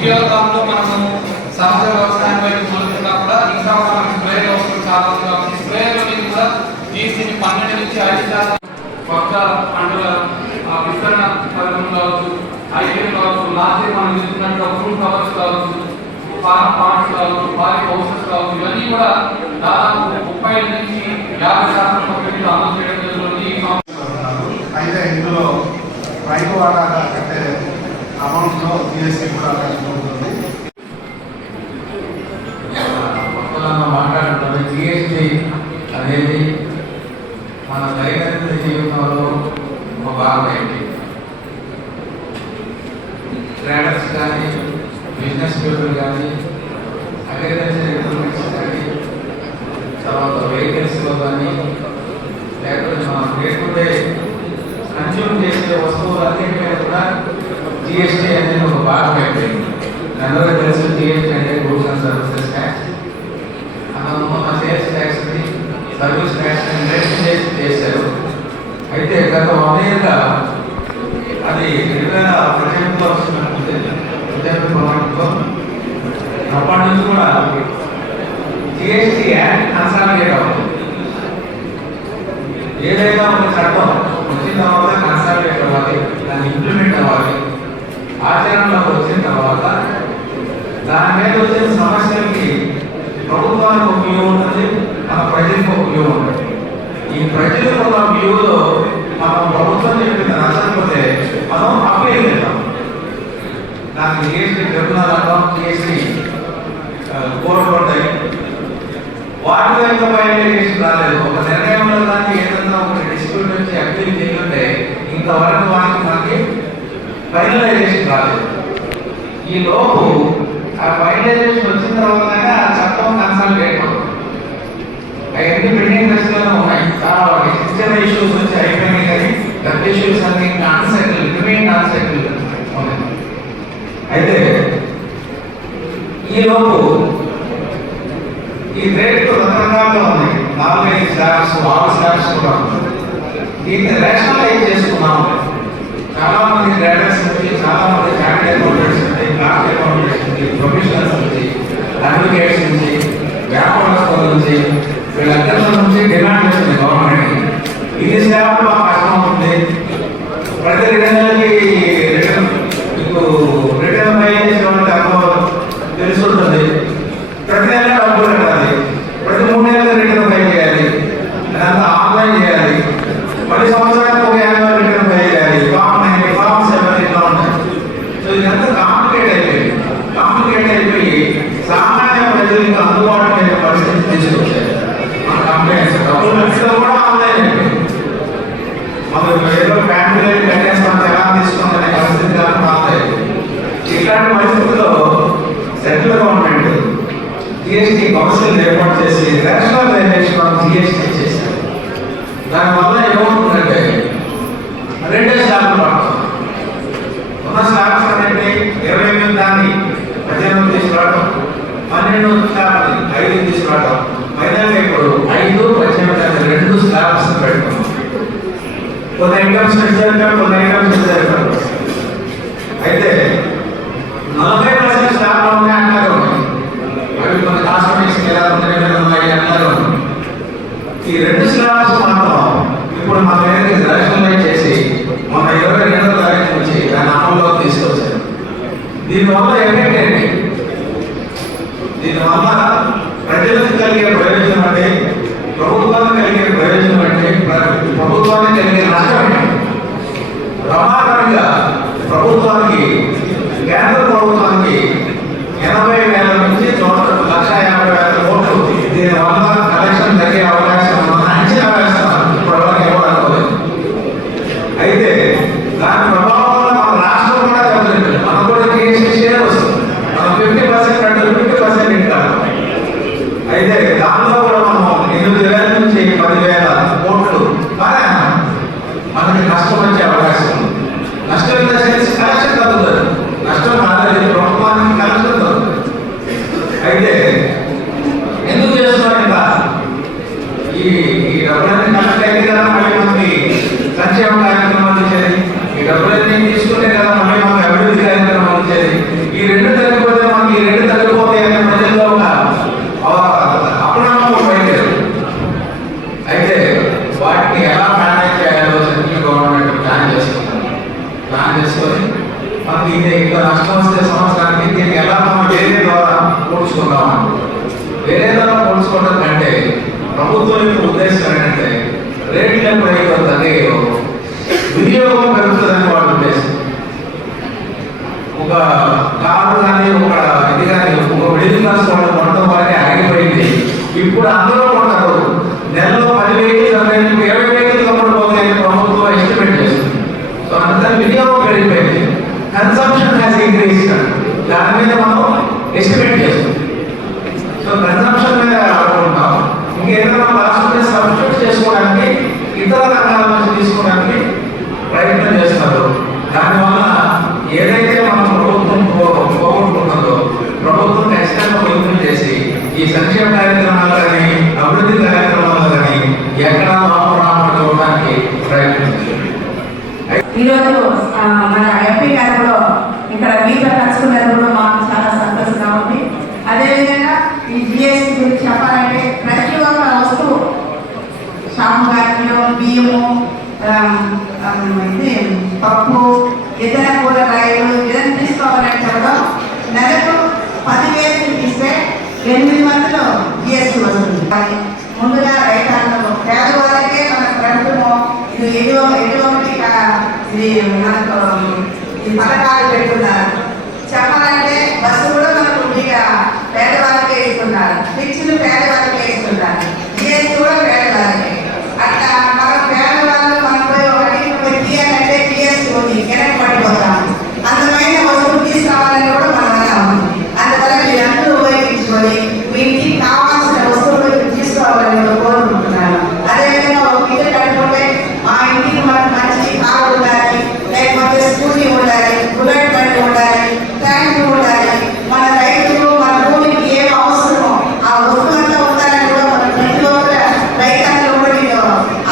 ఇటీవల మనము సహజ వ్యవసాయం వైపు చూస్తున్నా కూడా ఇంకా మనకి స్ప్రే అవసరం చాలా ఉంది కాబట్టి స్ప్రేలో మీద కూడా జీసీని 12 నుంచి 5% కొత్త పంటల విస్తరణ పథకం కావచ్చు, ఐపీఎం కావచ్చు, లాస్ట్ ఇయర్ మనం చూస్తున్నట్టు ఫ్రూట్ కవర్స్ కావచ్చు, ఫార్మ్ పార్ట్స్ కావచ్చు, పాలి హౌసెస్ కావచ్చు, ఇవన్నీ కూడా దాదాపు 30 నుంచి 50% కంపెనీలు అమలు చేయడం జరుగుతుంది. అయితే ఇందులో రైతు వాటా కట్టే అమౌంట్లో జిఎస్టీ కూడా కట్టుకుంటుంది. మాట్లాడుతున్నది జిఎస్టీ అనేది మన దైనందిన జీవితంలో ఒక భాగమైంది. ట్రేడర్స్ కానీ, బిజినెస్ పీపుల్ కానీ, అగ్రికల్చర్ ఎక్విప్మెంట్స్ కానీ, తర్వాత వెహికల్స్లో కానీ, లేకపోతే మనం డే టు డే కన్స్యూమ్ చేసే వస్తువులన్నింటిపై కూడా జిఎస్టీ అనేది ఒక భాగం అయిపోయింది. అందరూ తెలుసు జిఎస్టీ అంటే గూడ్స్ అండ్ సర్వీసెస్ ట్యాక్స్. మన సేల్స్ ట్యాక్స్ని, సర్వీస్ ట్యాక్స్ని రెడ్యూస్ చేశారు. అయితే గత 1 yearగా అది 2018లో వస్తున్నట్టు అప్పటి నుంచి కూడా జిఎస్టీ యాక్ట్ కన్సాలిడేట్ అవుతుంది. ఏదైనా ఒక చట్టం వచ్చిన తర్వాత కన్సాలిడేట్ అవ్వాలి, దాన్ని ఇంప్లిమెంట్ అవ్వాలి. ఆచరణలోకి వచ్చిన తర్వాత దాని మీద వచ్చిన సమస్యలకి ప్రభుత్వానికి ఒక వ్యూ ఉంటుంది, మన ప్రజలకు ఒక వ్యూ ఉంటుంది. ఈ ప్రజలకు ఉన్న వ్యూలో మనం ప్రభుత్వం చెప్పిన నచ్చకపోతే మనం అప్పీల్ చేద్దాం. దానికి జిఎస్టీ ట్రిబ్యునల్ అంటాం, జిఎస్టీ కోర్టులు ఉంటాయి. వాటిలో ఇంకా ఫైనలైజేషన్ రాలేదు. ఒక నిర్ణయంలో దానికి ఏదన్నా ఒక డిస్ప్యూట్ వచ్చి అప్పీల్ చేయాలంటే ఇంతవరకు మనకి ఫైనలైజేషన్ రాలేదు. ఈ లోపు ఆ ఫైనలైజేషన్ వచ్చిన తర్వాత ఆ చట్టం కన్సల్టేట్ అవుతుంది. అవన్నీ పెండింగ్ దశలో ఉన్నాయి. చాలా సిస్టమ్ ఇష్యూస్ వచ్చి అయిపోయినాయి, కానీ పెద్ద ఇష్యూస్ అన్ని అన్సెటిల్ రిమైన్ అన్సెటిల్ ఉన్నాయి. అయితే ఈ లోపు ఈ రేట్లు రకరకాలుగా ఉన్నాయి. 4-5 స్లాబ్స్, 6 స్లాబ్స్ కూడా ఉన్నాయి. దీన్ని రేషనలైజ్ చేసుకున్నాము. చాలా మంది ట్రేడర్స్ నుంచి, చాలా మంది చార్టెడ్ అకౌంటెంట్స్ నుంచి, క్లాస్ అకౌంటెంట్స్ నుంచి, ప్రొఫెషనల్స్ నుంచి, అడ్వకేట్స్ నుంచి, వ్యాపారస్తుల నుంచి, వీళ్ళందరి నుంచి డిమాండ్ చేస్తుంది గవర్నమెంట్కి. ఇది స్లాబ్ మాకు కష్టం అవుతుంది. ప్రతి 2 నెలలకి రిటర్న్ పై చేసేటువంటి అనుభవం తెలుసుంటుంది. ప్రతి నెల డబ్బులు కట్టాలి, ప్రతి 3 నెలలు రిటర్న్ పై చేయాలి, అదంతా ఆన్లైన్ చేయాలి. 10 సంవత్సరాలకు ఒక యాన్యువల్ రిటర్న్ పై చేయాలి. ఫామ్ 9, ఫామ్ 7 ఇట్లా ఉంటాయి. సో ఇదంతా కాంప్లికేట్ అయిపోయి సామాన్య ప్రజలకు అందుబాటులో లేని పరిస్థితి తీసుకొచ్చారు. మన కంప్లైంట్స్ డబ్బులు ఖర్చులో కూడా ఆన్లైన్ అయిపోయింది. మనం ఏదో బ్యాంకులో కట్టేస్తాం, ఎలా తీసుకుందనే పరిస్థితి కాకుండా ఇట్లాంటి పరిస్థితుల్లో సెంట్రల్ గవర్నమెంట్ జిఎస్టీ కౌన్సిల్ ఏర్పాటు చేసి రేషనలైజేషన్ ఆఫ్ జిఎస్టీ చేశారు. దానివల్ల ఏమవుతుందంటే 2 స్లాబ్లు పడుతుంది. ఉన్న స్లాబ్స్ అనేది 28 దాన్ని 18 తీసుకురావడం, 12 స్లాబ్ని 5 తీసుకురావడం, ఫైనల్గా ఇప్పుడు 5, 18 అనే 2 స్లాబ్స్ పెట్టుకున్నాం. కొన్ని ఐటమ్స్ ఇచ్చారు, కొన్ని ఐటమ్స్ ఇచ్చారు. అయితే 40% స్లాబ్లు ఉన్నాయి, అంటారు అవి కొన్ని కాస్మెటిక్స్ ఎలా ఉన్నాయి అంటారు. ఈ 2 స్లాబ్స్ మాత్రం ఇప్పుడు మన దగ్గర రేషనలైజ్ చేసి మన 22వ తారీఖు నుంచి దాన్ని అమల్లోకి తీసుకొచ్చారు. దీనివల్ల ఏంటంటే దీనివల్ల ప్రజలకు కలిగే ప్రయోజనం అంటే, ప్రభుత్వానికి కలిగే ప్రయోజనం అంటే, ప్రభుత్వానికి కలిగే నష్టం అంటే ప్రమాదంగా ప్రభుత్వానికి, కేంద్ర ప్రభుత్వానికి 80,000 నుంచి 1,50,000 కోట్లు దీనివల్ల కలెక్షన్ తగ్గే అవకాశం ఉందని అంచనా వేస్తున్నారు. ఇప్పటివరకు ఎవరు అనుకోలేదు. అయితే దాని ప్రభావం వల్ల మన రాష్ట్రం కూడా దెబ్బతింటుంది. మనకు కూడా జిఎస్టీ షేర్ వస్తుంది. మనం 50% అంటే 50% ఇస్తాం. అయితే దానిలో కూడా మనం 8,000 నుంచి 10,000 కోట్లు కానీ మనకి నష్టం వచ్చే అవకాశం ఉంది. నష్టం ఇన్ ద సెన్స్ కలెక్షన్ తగ్గుతుంది. నష్టం కాదు, ప్రభుత్వానికి కలెక్షన్ తగ్గుతుంది. అయితే ఎందుకు చేస్తున్నారు ఇంకా ఈ డబ్బులన్నీ కలెక్ట్ అయితే కదా మళ్ళీ మనకి సంక్షేమ కార్యక్రమాలు ఇచ్చేది. ఈ డబ్బులన్నీ తీసుకుంటే కదా మళ్ళీ మనకి అభివృద్ధి కార్యక్రమాలు ఇచ్చేది. ఈ 2 ప్రభుత్వం యొక్క ఉద్దేశం ఏంటంటే రేట్లు ఎప్పుడైతే తగ్గాయో వినియోగం పెరుగుతుందని వాళ్ళ ఉద్దేశం. ఒక కారు కానీ ఒక ఇది కానీ ఒక మిడిల్ క్లాస్ వాళ్ళు కొనడం వరకే ఆగిపోయింది. ఇప్పుడు అందరూ కొంటారు. నెలలో 10 వెహికల్స్ 20 వెహికల్స్ కొనకపోతాయని ప్రభుత్వం ఎస్టిమేట్ చేస్తుంది. సో అందుకని వినియోగం పెరిగిపోయింది. Consumption has increased. దాని మీద మనం ఎస్టిమేట్ చేస్తాం. సో కన్సంప్షన్ మీద ఆడుకుంటాం. ఇంకేదైనా లాస్ట్ సబ్స్టిట్యూట్ చేసుకోవడానికి ఇతర రంగాల నుంచి తీసుకోవడానికి ప్రయత్నం చేస్తారు. దానివల్ల ఏదైతే మనం ప్రభుత్వం పోగొట్టుకున్నదో ప్రభుత్వం ఖచ్చితంగా ప్రయత్నం చేసి ఈ సంక్షేమ కార్యక్రమాలు కానీ అభివృద్ధి కార్యక్రమాలు కానీ ఎక్కడా లోపం రాకుండా చూడడానికి ప్రయత్నం చేస్తారు. ఈరోజు మన ఎంపీ గారు కూడా ఇక్కడ మీతో కలుసుకున్నది కూడా మాకు చాలా సంతోషంగా ఉంది. అదేవిధంగా ఈ జిఎస్టీ గురించి చెప్పాలంటే ప్రతి ఒక్క వస్తువు సాంబార్లు బియ్యము ఇది పప్పు ఇతర కూరగాయలు ఏదైనా తీసుకోవాలంటే కూడా నెలకు 10,000 ఇస్తే 8 మందిలో జిఎస్టీ వస్తుంది. ముందుగా రైతాంగం పేదవాళ్ళకే మన ప్రభుత్వం ఇది ఎటువంటి ఇది మనకు ఈ పథకాలు పెడుతున్నారు. చెప్పాలంటే బస్సు కూడా మనకు పేదవాళ్ళకే ఇస్తున్నారు. పిచ్చులు పేదవాళ్ళకే ఇస్తున్నారు. జిఎస్టీ కూడా పేదవాళ్ళకే. అట్లా మన పేదవాళ్ళు మనం పోయి తీయాలంటే జిఎస్టీ ఉంది వెనక్కి పడిపోతాము. అందమైన వస్తువులు తీసుకురావాలని కూడా మన వల్ల ఉంది. అందువల్ల మీరు అందరూ ఉపయోగించుకొని మీ ఇంటికి కావాల్సిన వస్తువులు తీసుకోవాలని కోరుకుంటున్నాను. అదేవిధంగా ఒక ఇల్లు కట్టుకుంటే మా ఇంటికి మనకు మంచి కారు ఉండాలి, లేకపోతే స్కూటీ ఉండాలి, బుల్లెట్ బండి ఉండాలి, ట్యాంక్ ఉండాలి. మన రైతులు మన భూమికి ఏం అవసరమో ఆ వస్తువు అంతా ఉండాలని కూడా మన ప్రతి ఒక్క రైతాంగంలో కూడా నేను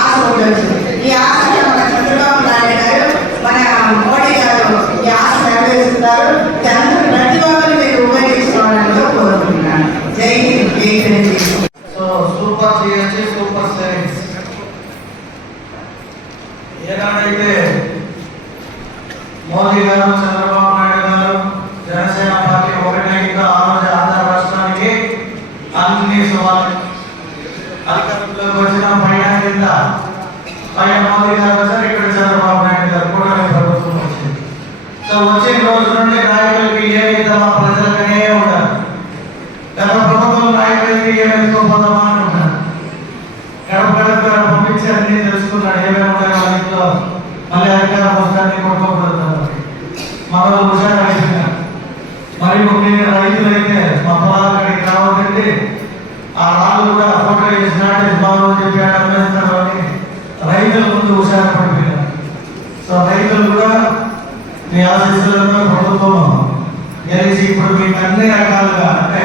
ఆశ ఉండొచ్చు. ఈ ఆశను మన చంద్రబాబు నాయుడు గారు మన మోడీ గారు ఈ ఆశ నెరవేరుస్తున్నారు. అందరూ ప్రతి ఒక్కరు మీరు ఉపయోగించుకోవాలని కోరుకుంటున్నాను. జై హింద్, జై హింద్. So super GST, super savings. ఏనాడైతే మోదీ గారు, చంద్రబాబు నాయుడు గారు, జనసేన పార్టీ ఒకటైందో ఆ రోజు ఆంధ్ర రాష్ట్రానికి అన్ని సవాళ్ళు. అధికారంలోకి వచ్చిన పైన కింద పైన మోదీ గారు వచ్చారు, ఇక్కడ చంద్రబాబు నాయుడు గారు కూడా ప్రభుత్వం వచ్చింది. సో వచ్చిన రోజు నుండి నాయకులకి ఏ విధంగా ప్రజలకనే ఉండాలి. గత ప్రభుత్వం నాయకులకి ఏం ఎత్తుకోపోదామా అని ఉంటారు. గడప పంపించి అన్ని తెలుసుకున్నాడు ఏమేమి ఉంటాయో వాళ్ళలో. మళ్ళీ అధికారం వస్తాన్ని కొట్టుకోబడుతున్నారు. మనలో హుషారు అయిపోయినారు. మరి ముఖ్యంగా రైతులైతే మా పొలాలు అక్కడికి రావద్దండి, ఆ రాళ్ళు కూడా ఫోటో వేసినట్టు బాగుంది చెప్పాడు అమ్మేస్తారు అని రైతుల ముందు హుషారు పడిపోయినారు. సో రైతులు కూడా మీ ఆశీస్సులతో ప్రభుత్వం గెలిచి ఇప్పుడు మీకు అన్ని రకాలుగా అంటే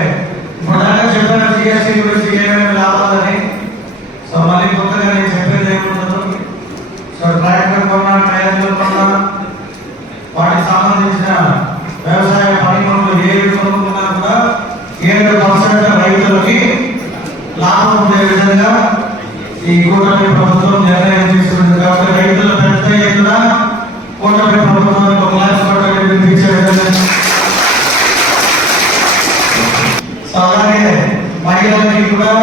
ఇప్పుడు దాకా చెప్పిన జిఎస్టీ గురించి ఏమేమి లాభాలని. సో మళ్ళీ కొత్తగా నేను చెప్పేది ఏముండదు. సో ట్రాక్టర్ కొన్నా, టైర్లు కొన్నా, వాటికి సంబంధించిన వ్యవసాయ పనిముట్లు ఏవి కొనుక్కున్నా కూడా 7% రైతులకి లాభం ఉండే విధంగా ఈ కూటమి ప్రభుత్వం నిర్ణయం తీసుకుంది. కాబట్టి రైతులు పెద్ద ఎత్తున కూటమి ప్రభుత్వానికి ఒక లక్ష కోట్లు వినిపించే విధంగా. అలాగే మహిళలకి కూడా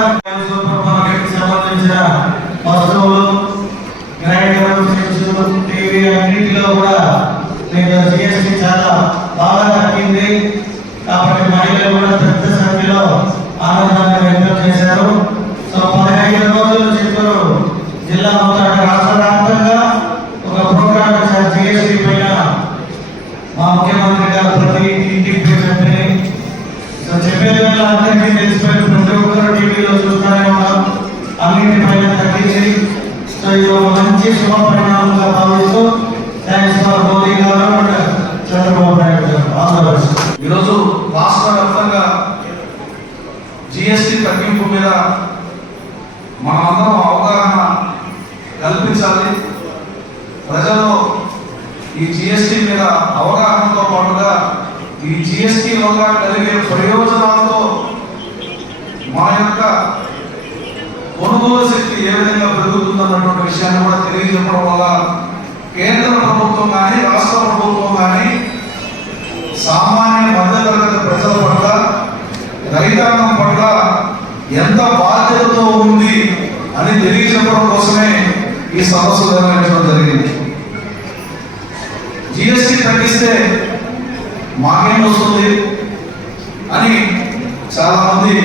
సూపర్ మార్కెట్ సంబంధించిన వస్తువులు, గ్రైండర్, ఫ్రిడ్జ్, టీవీ అన్నింటిలో కూడా నేను జిఎస్టీ చాలా బాగా తగ్గింది. కాబట్టి మహిళలు కూడా పెద్ద సంఖ్యలో ఆనందాన్ని వ్యక్తం చేశారు. సో 15 రోజులు చిత్తూరు జిల్లా మొత్తం రాష్ట్ర వ్యాప్తంగా ఒక ప్రోగ్రామ్ ఇచ్చారు జిఎస్టీ పైన. మా ముఖ్యమంత్రి గారు ప్రతి ఇంటికి చెప్పి సో చెప్పేది వల్ల అందరికీ తెలిసిపోయింది. ప్రతి ఒక్కరు టీవీలో చూస్తూనే ఉన్నాం. అన్నింటిపైన తగ్గించి సో ఇది ఒక మంచి శుభ పరిణామంగా భావిస్తూ థ్యాంక్స్ ఫర్ మోదీ గారు అండ్ చంద్రబాబు నాయుడు గారు. All the best. ఈరోజు రాష్ట్ర వ్యాప్తంగా జిఎస్టీ తగ్గింపు మీద మనందరం అవగాహన కల్పించాలి. ప్రజల్లో ఈ జిఎస్టీ మీద అవగాహనతో పాటుగా ఈ జిఎస్టీ వల్ల కలిగే ప్రయోజనాలతో మన యొక్క కొనుగోలు శక్తి ఏ విధంగా పెరుగుతుందన్నటువంటి విషయాన్ని కూడా తెలియజెప్పడం వల్ల కేంద్ర ప్రభుత్వం కానీ రాష్ట్ర ప్రభుత్వం కానీ సామాన్య మధ్యతరగతి ప్రజల పట్ల, రైతాంగం పట్ల ఎంత బాధ్యతతో ఉంది అని తెలియజెప్పడం కోసమే ఈ సదస్సు నిర్వహించడం జరిగింది. జిఎస్టీ తగ్గిస్తే మాకేం వస్తుంది అని చాలా మంది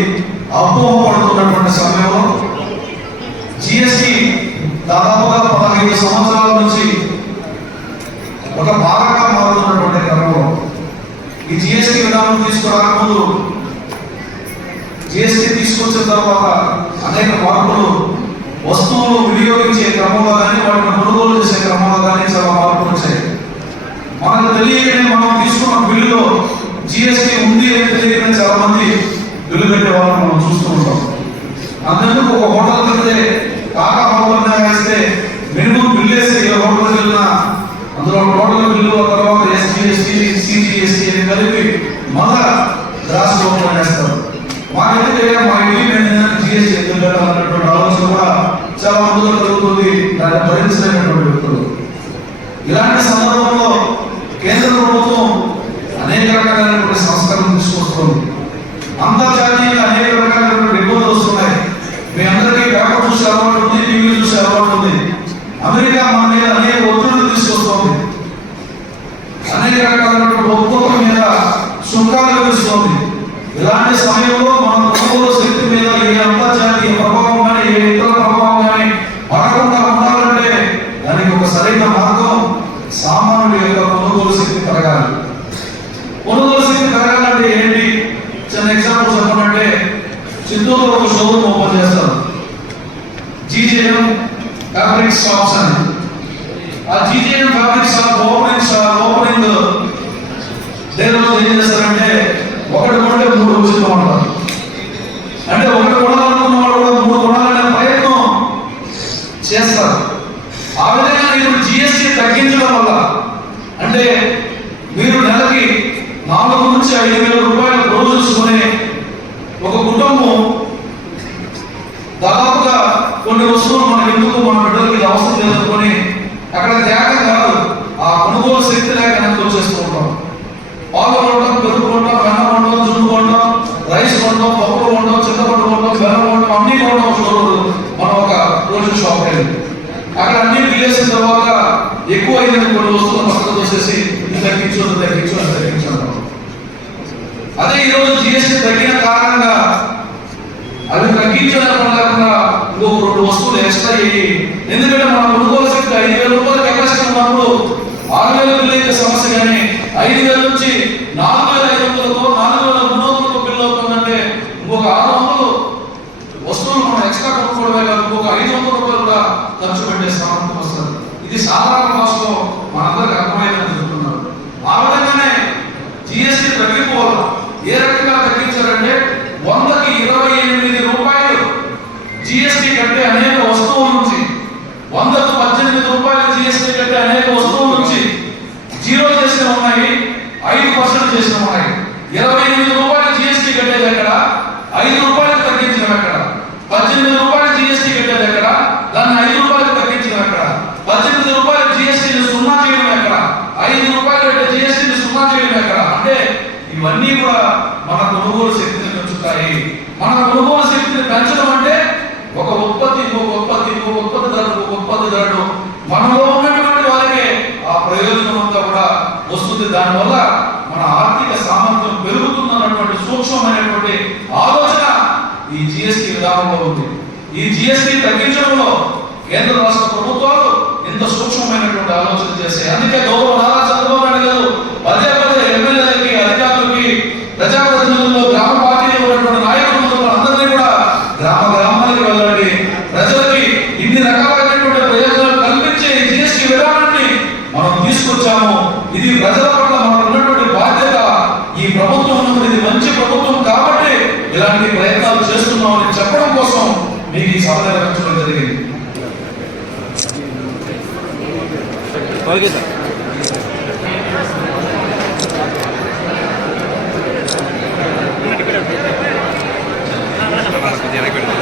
అపోహపడుతున్నటువంటి సమయంలో జిఎస్టీ దాదాపుగా 15 సంవత్సరాల నుంచి ఒక భాగంగా మారుతున్నటువంటి క్రమంలో ఈ జిఎస్టీ విధానం తీసుకురాకముందు జిఎస్టీ తీసుకొచ్చిన తర్వాత అనేక మార్పులు వస్తువులు వినియోగించే క్రమంలో కానీ వాటిని కొనుగోలు చేసే క్రమంలో కానీ చాలా మార్పులు వచ్చాయి. మనకు తెలియకనే మనం తీసుకున్న బిల్లులో జిఎస్టీ ఉంది అని తెలియకనే చాలా మంది బిల్లు కట్టే వాళ్ళని మనం చూస్తూ ఉంటాం. అందుకు ఒక హోటల్ వెళ్తే కాకా హోటల్ వేస్తే మినిమం బిల్లు వేస్తే ఏ హోటల్కి వెళ్ళినా అందులో టోటల్ బిల్లు తర్వాత ఎస్జిఎస్టీ సిజిఎస్టీ అని కలిపి మళ్ళా గ్రాస్ హోటల్ వేస్తారు. మా ఇంటికి జిఎస్టీ ఎందుకు పెట్టాలన్నటువంటి ఆలోచన కూడా చాలా మందిలో జరుగుతుంది. దాన్ని భరించలేనటువంటి వ్యక్తులు. ఇలాంటి సందర్భంలో కేంద్ర ప్రభుత్వం అనేక రకాలైనటువంటి సంస్కరణలు తీసుకొస్తుంది. అంతర్జాతీయంగా అనేక రకాలైనటువంటి ఇబ్బందులు వస్తున్నాయి. మీ అందరికీ పేపర్ చూసే అలవాటు ఉంది, టీవీ చూసే అలవాటు ఉంది. అమెరికా మన మీద అనేక ఒత్తిడులు తీసుకొస్తుంది. అనేక రకాలైనటువంటి ఒప్పందం మీద సుంకాలు విధిస్తుంది. ఇలాంటి సమయంలో మన కొనుగోలు శక్తి మీద ఏ అంతర్జాతీయ ప్రభావం కానీ ఏ ఇతర ప్రభావం కానీ పడకుండా ఉండాలంటే దానికి ఒక సరైన మార్గం సామాన్యుడి యొక్క కొనుగోలు శక్తి పెరగాలి. కొనుగోలు శక్తి పెరగాలంటే ఏంటి? చిన్న ఎగ్జాంపుల్ చెప్పాలంటే చిత్తూరులో ఒక షోరూమ్ ఓపెన్ చేస్తారు, జీజేఎం ఫ్యాబ్రిక్ షాప్స్ అని. ఆ GJM fabric shop opening day రోజు ఏం చేస్తారంటే ఒకటి కొంటే 3 ఉచితం అంటారు. అంటే ఒకటి కొనాలనుకున్న వాళ్ళు కూడా 3 కొనాలనే ప్రయత్నం చేస్తారు. ఆ విధంగా ఇప్పుడు జిఎస్టీ తగ్గించడం వల్ల అంటే మీరు నెలకి 4 నుంచి 5,000 రూపాయలు రోజు చూసుకునే ఒక కుటుంబం దాదాపుగా కొన్ని వస్తువులు మనకి ఎందుకు మన బిడ్డలకి అవసరం లేదనుకొని అక్కడ త్యాగం కాదు, ఆ కొనుగోలు శక్తి లేక వెనక్కి వచ్చేస్తూ ఉంటాం. పాలు కొనడం, పెరుగు కొనడం, వెన్న కొనడం, జున్ను కొనడం, రైస్ కొనడం, పప్పులు కొనడం, చింతపండు కొనడం, బెల్లం కొనడం, అన్ని కొనడం స్టోర్లు మనం ఒక రోజు షాప్ వెళ్ళి అక్కడ అన్ని బిల్లేసిన తర్వాత ఎక్కువ అయిన కొన్ని వస్తువులు పక్కన వచ్చేసి తగ్గించడం. అదే ఈరోజు జిఎస్టీ తగ్గిన కారణంగా అవి తగ్గించడం కాకుండా ఇంకొక 2 వస్తువులు ఎక్స్ట్రా అయ్యి, ఎందుకంటే మనం కొనుగోలు శక్తి 5,000 రూపాయలు కెపాసిటీ ఉన్నప్పుడు 6,000 బిల్లు అయితే సమస్య కానీ 5,000 నుంచి 4,500తో 4,300తో బిల్లు అవుతుందంటే ఇంకొక 600 వస్తువులు మనం ఎక్స్ట్రా కొనుక్కోవడమే కాదు, ఇంకొక 500 రూపాయలు కూడా ఖర్చు పెట్టే సామర్థ్యం వస్తుంది. ఇది సాధారణ భాషలో మనందరికి అర్థమైందని చెప్తున్నారు. ఆ విధంగానే జిఎస్టీ తగ్గిపోవాలి. ఏ రకంగా తగ్గించారంటే 100కి 28 రూపాయలు జిఎస్టీ కంటే అనేక వస్తువుల నుంచి, 100కు 18 రూపాయలు జిఎస్టీ కంటే అనేక వస్తువుల నుంచి 0 చేసిన ఉన్నాయి, 5% చేసిన ఉన్నాయి. 28 రూపాయలు జిఎస్టీ కట్టేది ఎక్కడ? 5 రూపాయలకు తగ్గించడం ఎక్కడ? 18 రూపాయలు జిఎస్టీ కట్టేది ఎక్కడ? దాన్ని 5 రూపాయలకు తగ్గించడం ఎక్కడ? 18 రూపాయలు జిఎస్టీని 0 చేయడం ఎక్కడ? 5 రూపాయలు కట్టే జిఎస్టీని 0 చేయడం ఎక్కడ? అంటే ఇవన్నీ కూడా మన కొనుగోలు శక్తిని పెంచుతాయి. మన కొనుగోలు శక్తిని పెంచడం అంటే ఒక ఉత్పత్తిదారుడు మనలో ఉన్నటువంటి వాళ్ళకి ఆ ప్రయోజనం అంతా కూడా వస్తుంది. దానివల్ల మన ఆర్థిక సామర్థ్యం పెరుగుతుందన్నటువంటి సూక్ష్మమైనటువంటి ఆలోచన ఈ జిఎస్టీ విధానంలో ఉంది. ఈ జిఎస్టీ తగ్గించడంలో కేంద్ర రాష్ట్ర ప్రభుత్వాలు ఇంత సూక్ష్మమైనటువంటి ఆలోచన చేశాయి. అందుకే గౌరవ నారా చంద్రబాబు నాయుడు గారు పదే ఎమ్మెల్యేలకి, అధికారులకి, ప్రజాప్రతినిధుల్లో, గ్రామ పార్టీలో ఉన్నటువంటి నాయకులు అందరినీ కూడా గ్రామానికి వెళ్ళండి, ప్రజలకి ఇన్ని రకాలైనటువంటి ప్రయోజనాలు కల్పించే జిఎస్టీ విధానాన్ని మనం తీసుకొచ్చాము. ఇది ప్రజల పట్ల మనకు ఉన్నటువంటి బాధ్యత. ఈ ప్రభుత్వం ఉన్నప్పుడు ఇది మంచి ప్రభుత్వం కాబట్టి ఇలాంటి ప్రయత్నాలు చేస్తున్నామని చెప్పడం కోసం మీకు ఈ సభ నిర్వహించడం జరిగింది. Okay sir. Gracias.